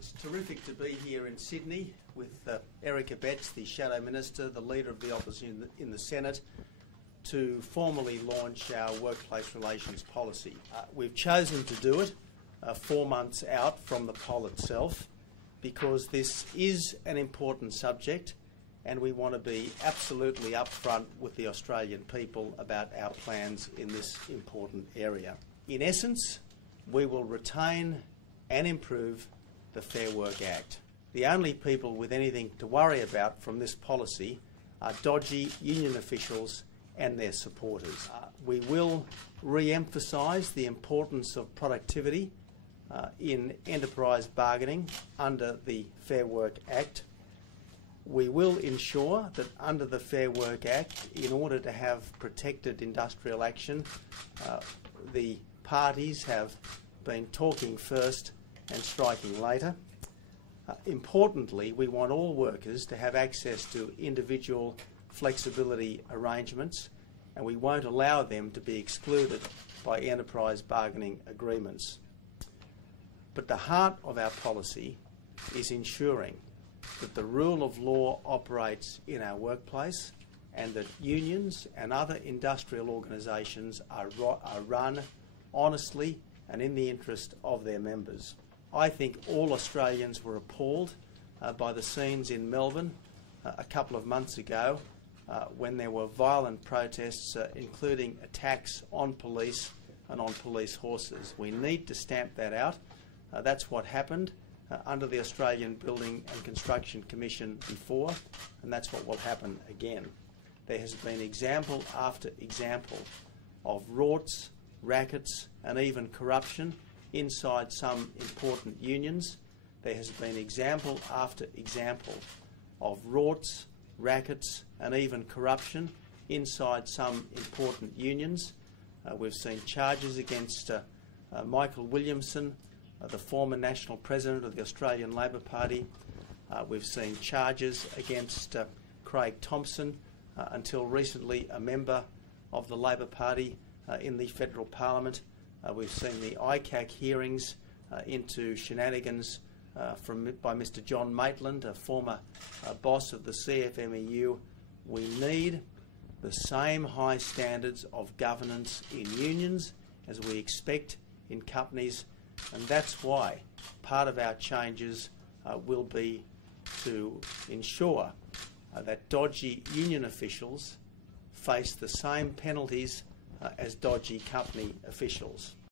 it's terrific to be here in Sydney with Eric Abbott, the Shadow Minister, the Leader of the Opposition in the Senate, to formally launch our workplace relations policy. We've chosen to do it 4 months out from the poll itself because this is an important subject and we want to be absolutely upfront with the Australian people about our plans in this important area. In essence, we will retain and improve the Fair Work Act. The only people with anything to worry about from this policy are dodgy union officials and their supporters. We will re-emphasise the importance of productivity in enterprise bargaining under the Fair Work Act. We will ensure that under the Fair Work Act, in order to have protected industrial action, the parties have been talking first and striking later. Importantly, we want all workers to have access to individual flexibility arrangements, and we won't allow them to be excluded by enterprise bargaining agreements. But the heart of our policy is ensuring that the rule of law operates in our workplace and that unions and other industrial organisations are run honestly and in the interest of their members. I think all Australians were appalled by the scenes in Melbourne a couple of months ago when there were violent protests, including attacks on police and on police horses. We need to stamp that out. That's what happened under the Australian Building and Construction Commission before, and that's what will happen again. There has been example after example of rorts, rackets and even corruption inside some important unions. There has been example after example of rorts, rackets and even corruption inside some important unions. We've seen charges against Michael Williamson, the former National President of the Australian Labor Party. We've seen charges against Craig Thompson, until recently a member of the Labor Party in the Federal Parliament. We've seen the ICAC hearings into shenanigans by Mr John Maitland, a former boss of the CFMEU. We need the same high standards of governance in unions as we expect in companies, and that's why part of our changes will be to ensure that dodgy union officials face the same penalties as dodgy company officials.